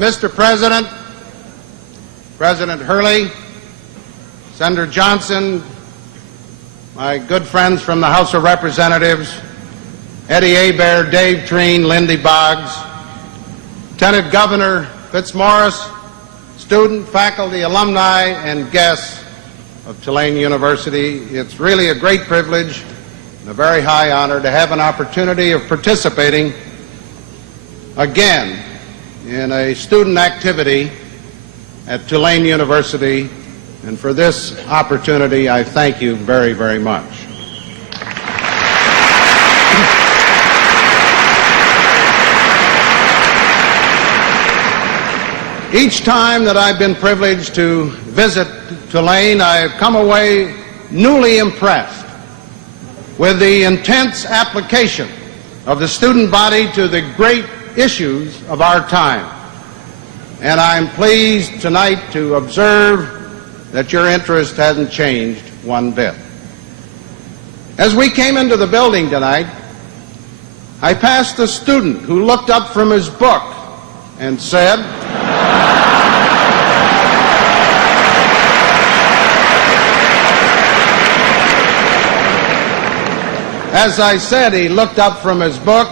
Mr. President, President Hurley, Senator Johnson, my good friends from the House of Representatives, Eddie Hebert, Dave Treen, Lindy Boggs, Lieutenant Governor Fitzmaurice, student, faculty, alumni, and guests of Tulane University, it's really a great privilege and a very high honor to have an opportunity of participating again in a student activity at Tulane University, and for this opportunity I thank you very, very much. Each time that I've been privileged to visit Tulane, I've come away newly impressed with the intense application of the student body to the great issues of our time. And I'm pleased tonight to observe that your interest hasn't changed one bit. As we came into the building tonight, I passed a student who looked up from his book and said, as I said, he looked up from his book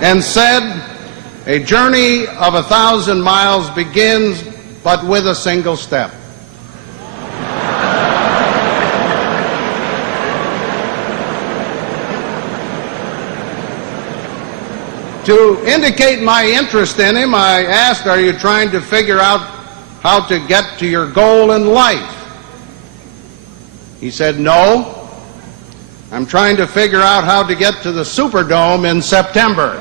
and said, "A journey of 1,000 miles begins but with a single step." To indicate my interest in him, I asked, "Are you trying to figure out how to get to your goal in life?" He said, "No, I'm trying to figure out how to get to the Superdome in September."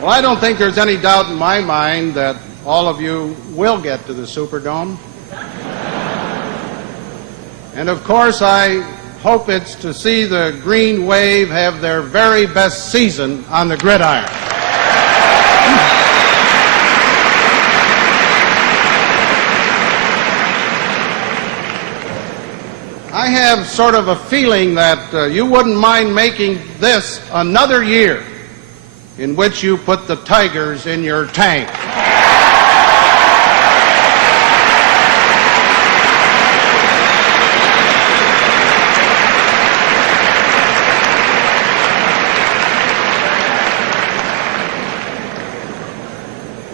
Well, I don't think there's any doubt in my mind that all of you will get to the Superdome. And of course, I hope it's to see the Green Wave have their very best season on the gridiron. I have sort of a feeling that you wouldn't mind making this another year in which you put the Tigers in your tank.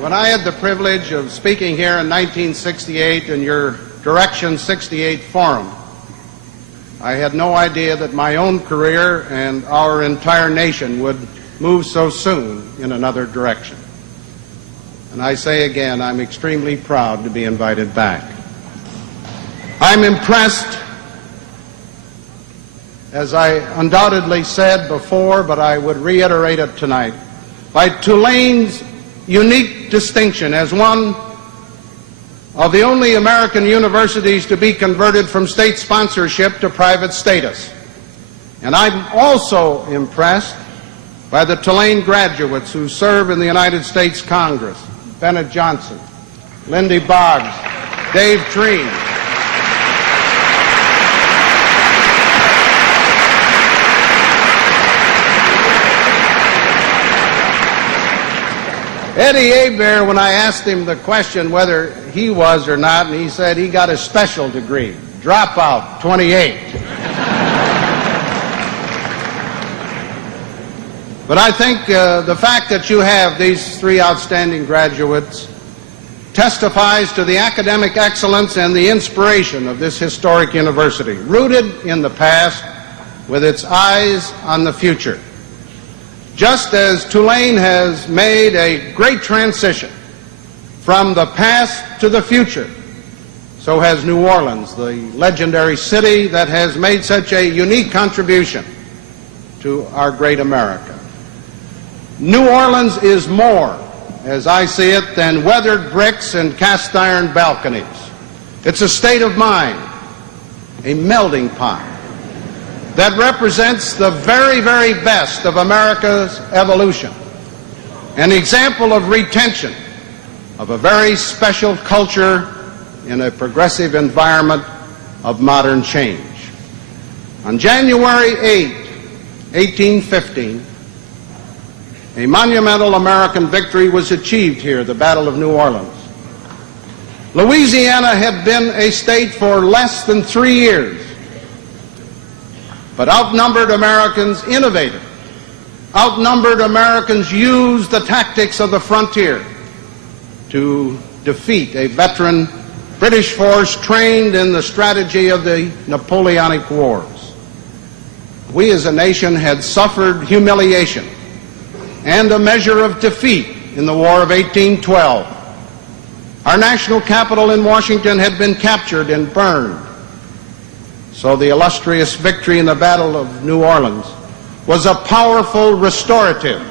When I had the privilege of speaking here in 1968 in your Direction 68 Forum, I had no idea that my own career and our entire nation would move so soon in another direction. And I say again, I'm extremely proud to be invited back. I'm impressed, as I undoubtedly said before, but I would reiterate it tonight, by Tulane's unique distinction as one of the only American universities to be converted from state sponsorship to private status. And I'm also impressed by the Tulane graduates who serve in the United States Congress: Bennett Johnson, Lindy Boggs, Dave Treen, Eddie Hebert, when I asked him the question whether he was or not, and he said he got a special degree, dropout 28. But I think the fact that you have these three outstanding graduates testifies to the academic excellence and the inspiration of this historic university, rooted in the past with its eyes on the future. Just as Tulane has made a great transition from the past to the future, so has New Orleans, the legendary city that has made such a unique contribution to our great America. New Orleans is more, as I see it, than weathered bricks and cast iron balconies. It's a state of mind, a melting pot, that represents the very, very best of America's evolution, an example of retention of a very special culture in a progressive environment of modern change. On January 8, 1815, a monumental American victory was achieved here, the Battle of New Orleans. Louisiana had been a state for less than 3 years, but outnumbered Americans innovated. Outnumbered Americans used the tactics of the frontier to defeat a veteran British force trained in the strategy of the Napoleonic Wars. We as a nation had suffered humiliation and a measure of defeat in the War of 1812. Our national capital in Washington had been captured and burned. So the illustrious victory in the Battle of New Orleans was a powerful restorative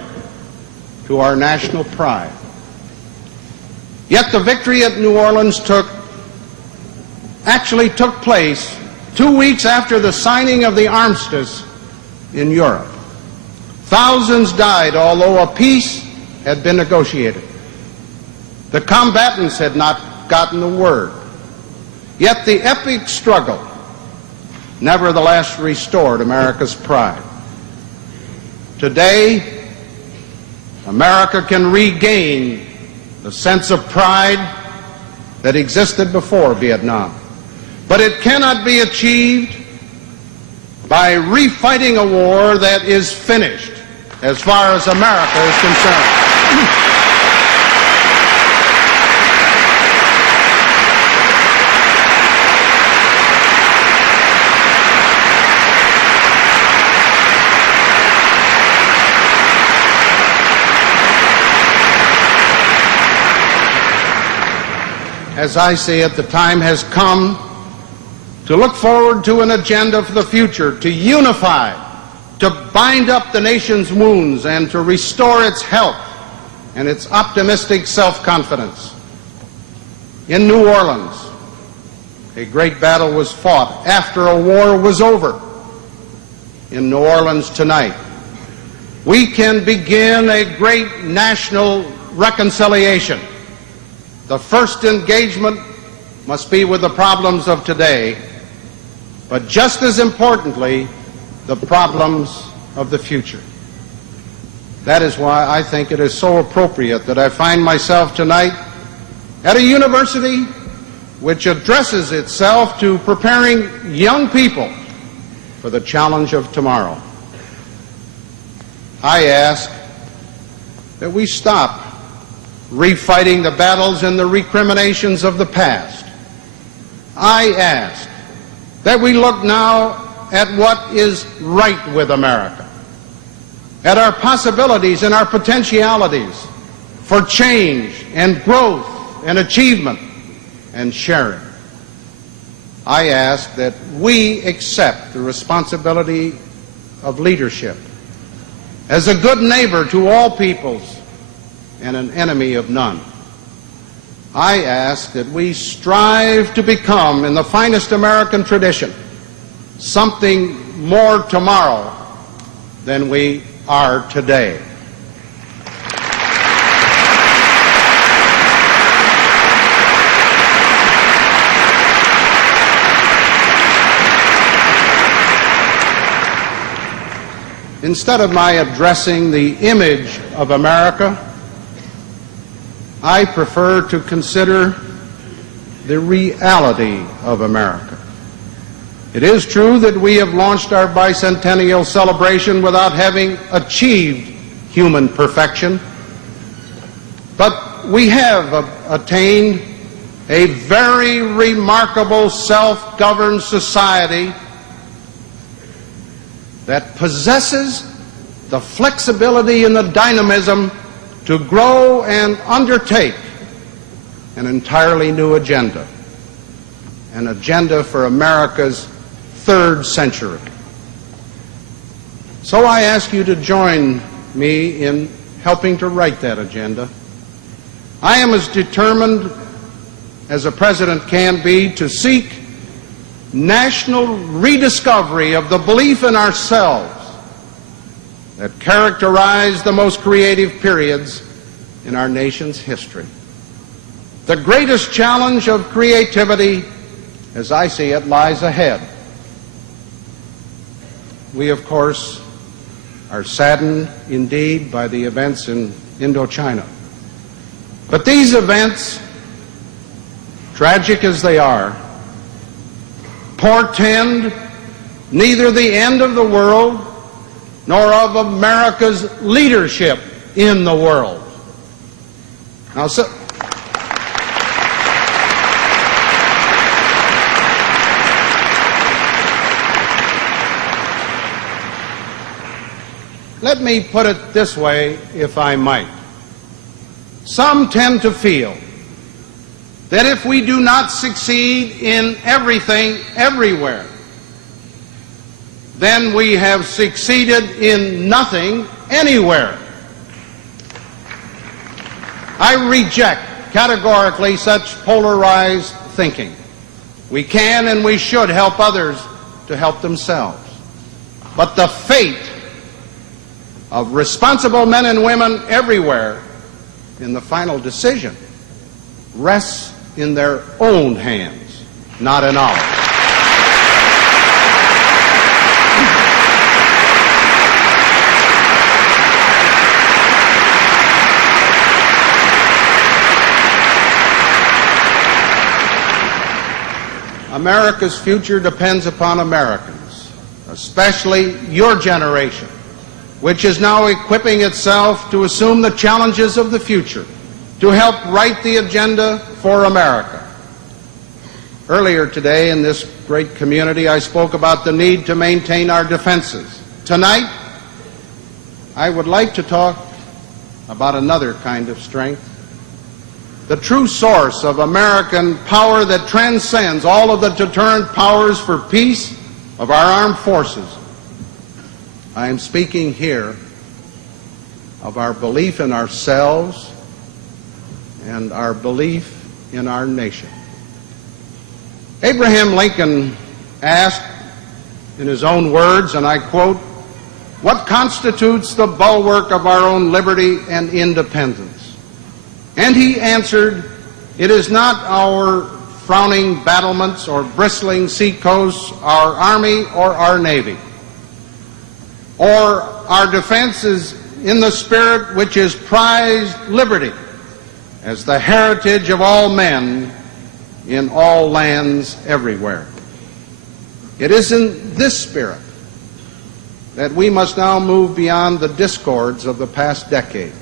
to our national pride. Yet the victory at New Orleans actually took place 2 weeks after the signing of the armistice in Europe. Thousands died, although a peace had been negotiated. The combatants had not gotten the word. Yet the epic struggle nevertheless restored America's pride. Today, America can regain the sense of pride that existed before Vietnam. But it cannot be achieved by refighting a war that is finished as far as America is concerned. As I see it, the time has come to look forward to an agenda for the future, to unify, to bind up the nation's wounds, and to restore its health and its optimistic self-confidence. In New Orleans, a great battle was fought after a war was over. In New Orleans tonight, we can begin a great national reconciliation. The first engagement must be with the problems of today, but just as importantly, the problems of the future. That is why I think it is so appropriate that I find myself tonight at a university which addresses itself to preparing young people for the challenge of tomorrow. I ask that we stop refighting the battles and the recriminations of the past. I ask that we look now at what is right with America, at our possibilities and our potentialities for change and growth and achievement and sharing. I ask that we accept the responsibility of leadership as a good neighbor to all peoples and an enemy of none. I ask that we strive to become, in the finest American tradition, something more tomorrow than we are today. Instead of my addressing the image of America, I prefer to consider the reality of America. It is true that we have launched our bicentennial celebration without having achieved human perfection, but we have attained a very remarkable self-governed society that possesses the flexibility and the dynamism to grow and undertake an entirely new agenda, an agenda for America's third century. So I ask you to join me in helping to write that agenda. I am as determined as a president can be to seek national rediscovery of the belief in ourselves that characterized the most creative periods in our nation's history. The greatest challenge of creativity, as I see it, lies ahead. We, of course, are saddened indeed by the events in Indochina. But these events, tragic as they are, portend neither the end of the world nor of America's leadership in the world. Now, let me put it this way, if I might. Some tend to feel that if we do not succeed in everything, everywhere, then we have succeeded in nothing, anywhere. I reject categorically such polarized thinking. We can and we should help others to help themselves. But the fate of responsible men and women everywhere in the final decision rests in their own hands, not in ours. America's future depends upon Americans, especially your generation, which is now equipping itself to assume the challenges of the future, to help write the agenda for America. Earlier today in this great community, I spoke about the need to maintain our defenses. Tonight, I would like to talk about another kind of strength, the true source of American power that transcends all of the deterrent powers for peace of our armed forces. I am speaking here of our belief in ourselves and our belief in our nation. Abraham Lincoln asked, in his own words, and I quote, "What constitutes the bulwark of our own liberty and independence?" And he answered, "It is not our frowning battlements or bristling seacoasts, our army or our navy, or our defense is in the spirit which is prized liberty as the heritage of all men in all lands everywhere. It is in this spirit that we must now move beyond the discords of the past decade.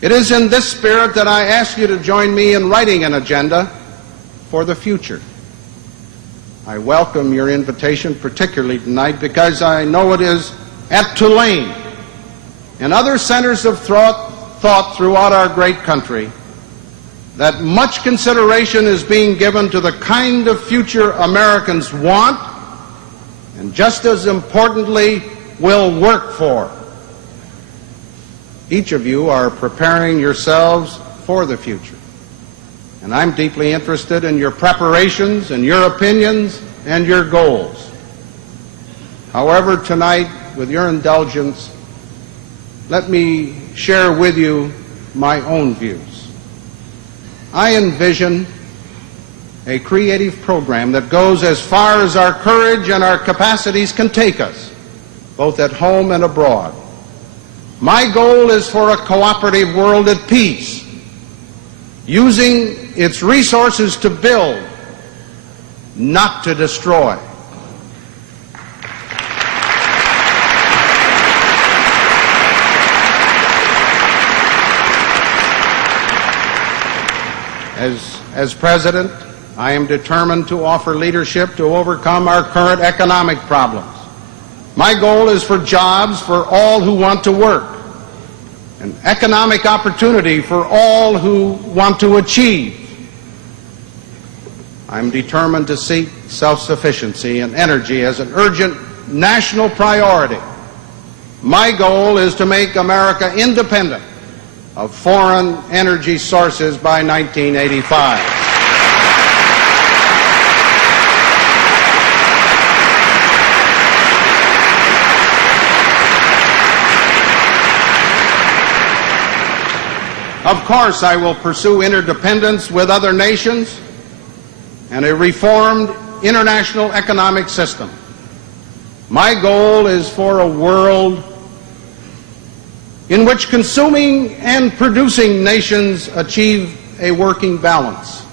It is in this spirit that I ask you to join me in writing an agenda for the future. I welcome your invitation, particularly tonight, because I know it is at Tulane and other centers of thought throughout our great country that much consideration is being given to the kind of future Americans want and, just as importantly, will work for. Each of you are preparing yourselves for the future, and I'm deeply interested in your preparations and your opinions and your goals. However, tonight, with your indulgence, let me share with you my own views. I envision a creative program that goes as far as our courage and our capacities can take us, both at home and abroad. My goal is for a cooperative world at peace, using its resources to build, not to destroy. As President, I am determined to offer leadership to overcome our current economic problems. My goal is for jobs for all who want to work, and economic opportunity for all who want to achieve. I'm determined to seek self-sufficiency and energy as an urgent national priority. My goal is to make America independent of foreign energy sources by 1985. Of course, I will pursue interdependence with other nations and a reformed international economic system. My goal is for a world in which consuming and producing nations achieve a working balance.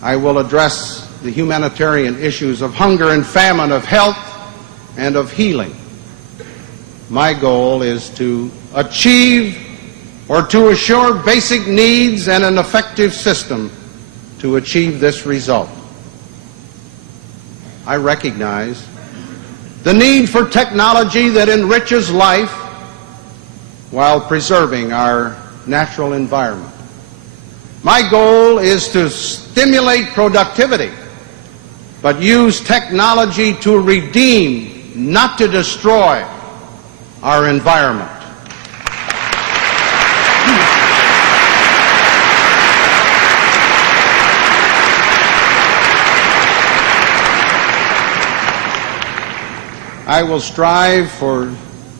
I will address the humanitarian issues of hunger and famine, of health and of healing. My goal is to achieve or to assure basic needs and an effective system to achieve this result. I recognize the need for technology that enriches life while preserving our natural environment. My goal is to stimulate productivity, but use technology to redeem, not to destroy, our environment. I will strive for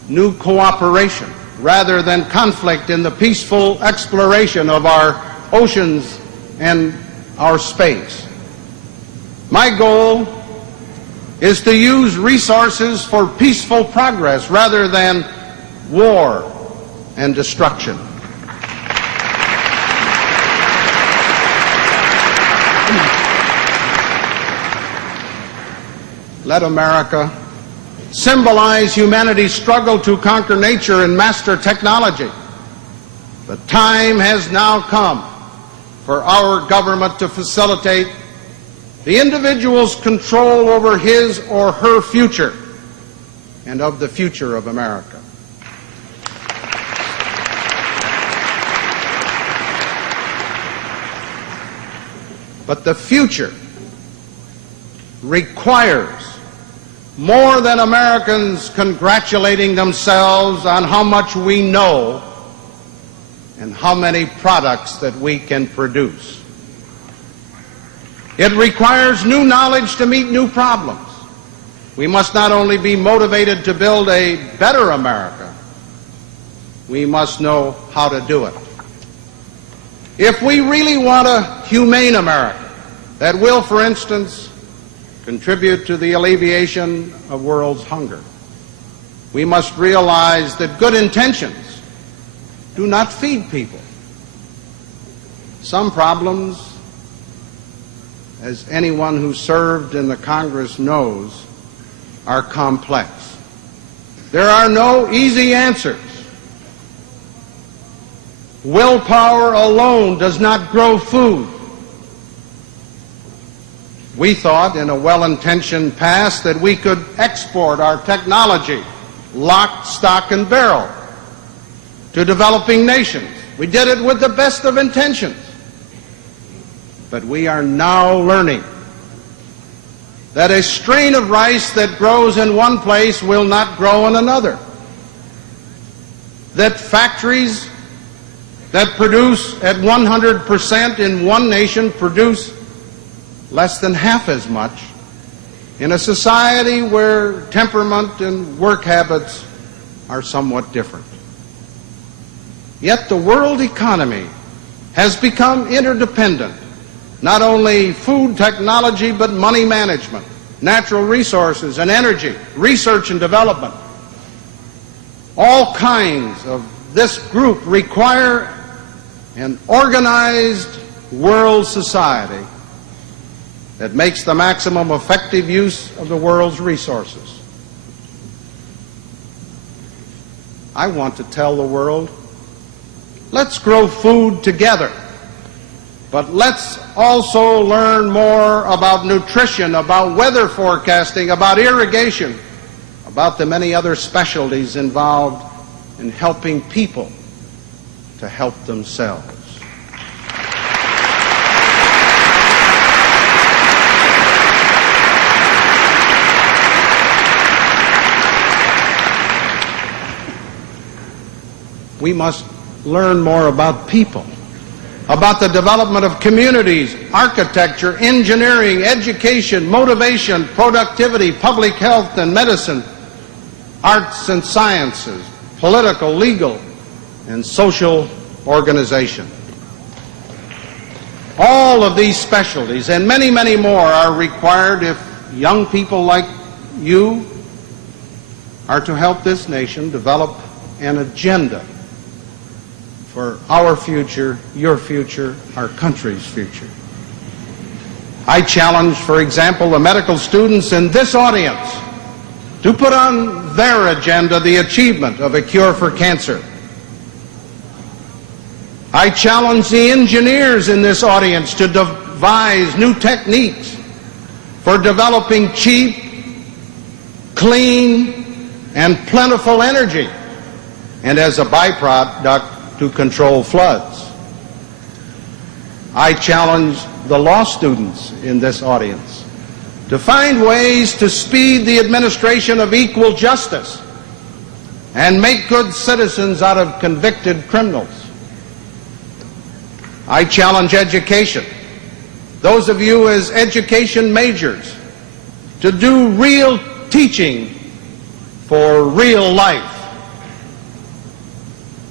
new cooperation rather than conflict in the peaceful exploration of our oceans and our space. My goal is to use resources for peaceful progress rather than war and destruction. Let America symbolize humanity's struggle to conquer nature and master technology. The time has now come for our government to facilitate the individual's control over his or her future and of the future of America. But the future requires more than Americans congratulating themselves on how much we know and how many products that we can produce. It requires new knowledge to meet new problems. We must not only be motivated to build a better America, we must know how to do it. If we really want a humane America that will, for instance, contribute to the alleviation of world's hunger, we must realize that good intentions do not feed people. Some problems, as anyone who served in the Congress knows, are complex. There are no easy answers. Willpower alone does not grow food. We thought in a well-intentioned past that we could export our technology, lock, stock, and barrel, to developing nations. We did it with the best of intentions. But we are now learning that a strain of rice that grows in one place will not grow in another. That factories that produce at 100% in one nation produce less than half as much in a society where temperament and work habits are somewhat different. Yet the world economy has become interdependent. Not only food technology, but money management, natural resources and energy, research and development. All kinds of this group require an organized world society that makes the maximum effective use of the world's resources. I want to tell the world, let's grow food together, but let's also learn more about nutrition, about weather forecasting, about irrigation, about the many other specialties involved in helping people to help themselves. We must learn more about people, about the development of communities, architecture, engineering, education, motivation, productivity, public health and medicine, arts and sciences, political, legal, and social organization. All of these specialties and many, many more are required if young people like you are to help this nation develop an agenda for our future, your future, our country's future. I challenge, for example, the medical students in this audience to put on their agenda the achievement of a cure for cancer. I challenge the engineers in this audience to devise new techniques for developing cheap, clean, and plentiful energy, and as a byproduct, to control floods. I challenge the law students in this audience to find ways to speed the administration of equal justice and make good citizens out of convicted criminals. I challenge education, those of you as education majors, to do real teaching for real life.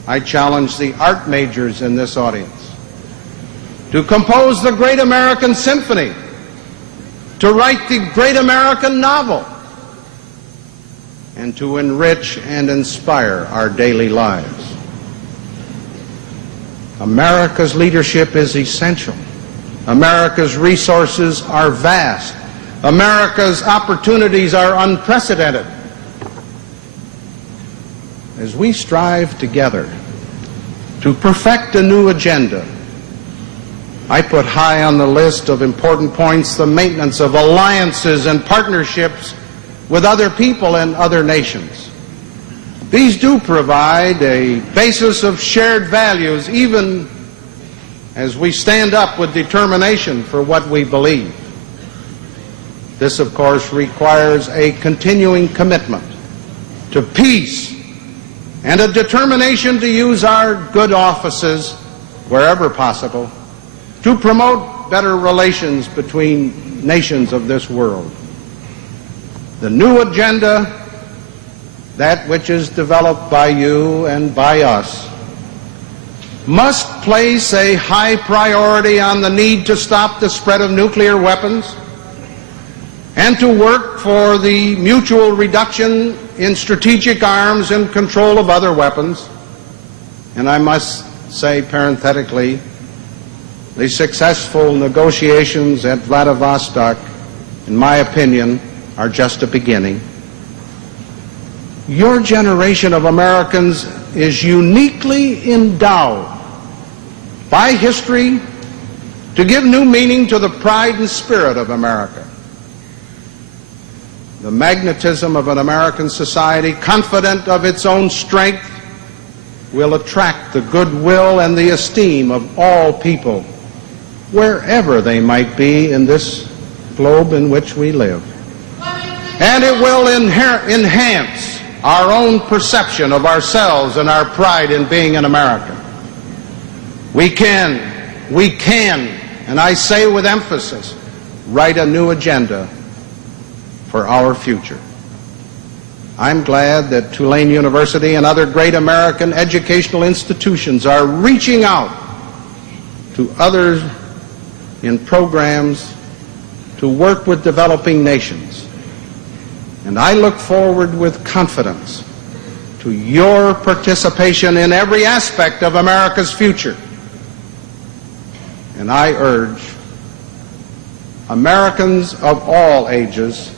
I challenge the art majors in this audience to compose the Great American Symphony, to write the Great American Novel, and to enrich and inspire our daily lives. America's leadership is essential. America's resources are vast. America's opportunities are unprecedented. As we strive together to perfect a new agenda, I put high on the list of important points the maintenance of alliances and partnerships with other people and other nations. These do provide a basis of shared values, even as we stand up with determination for what we believe. This, of course, requires a continuing commitment to peace and a determination to use our good offices, wherever possible, to promote better relations between nations of this world. The new agenda, that which is developed by you and by us, must place a high priority on the need to stop the spread of nuclear weapons and to work for the mutual reduction in strategic arms and control of other weapons. And I must say parenthetically, the successful negotiations at Vladivostok, in my opinion, are just a beginning. Your generation of Americans is uniquely endowed by history to give new meaning to the pride and spirit of America. The magnetism of an American society, confident of its own strength, will attract the goodwill and the esteem of all people, wherever they might be in this globe in which we live. And it will enhance our own perception of ourselves and our pride in being an American. We can, and I say with emphasis, write a new agenda for our future. I'm glad that Tulane University and other great American educational institutions are reaching out to others in programs to work with developing nations. And I look forward with confidence to your participation in every aspect of America's future. And I urge Americans of all ages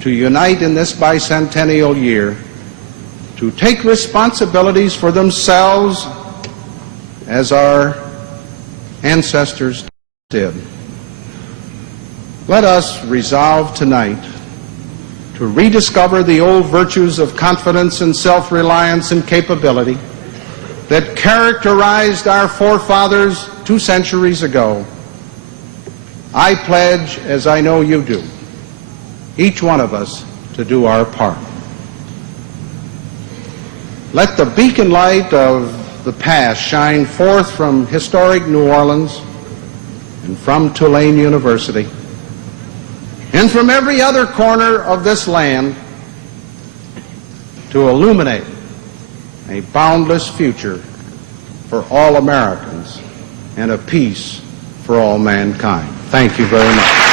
to unite in this bicentennial year to take responsibilities for themselves as our ancestors did. Let us resolve tonight to rediscover the old virtues of confidence and self-reliance and capability that characterized our forefathers 2 centuries ago. I pledge, as I know you do, each one of us to do our part. Let the beacon light of the past shine forth from historic New Orleans and from Tulane University and from every other corner of this land to illuminate a boundless future for all Americans and a peace for all mankind. Thank you very much.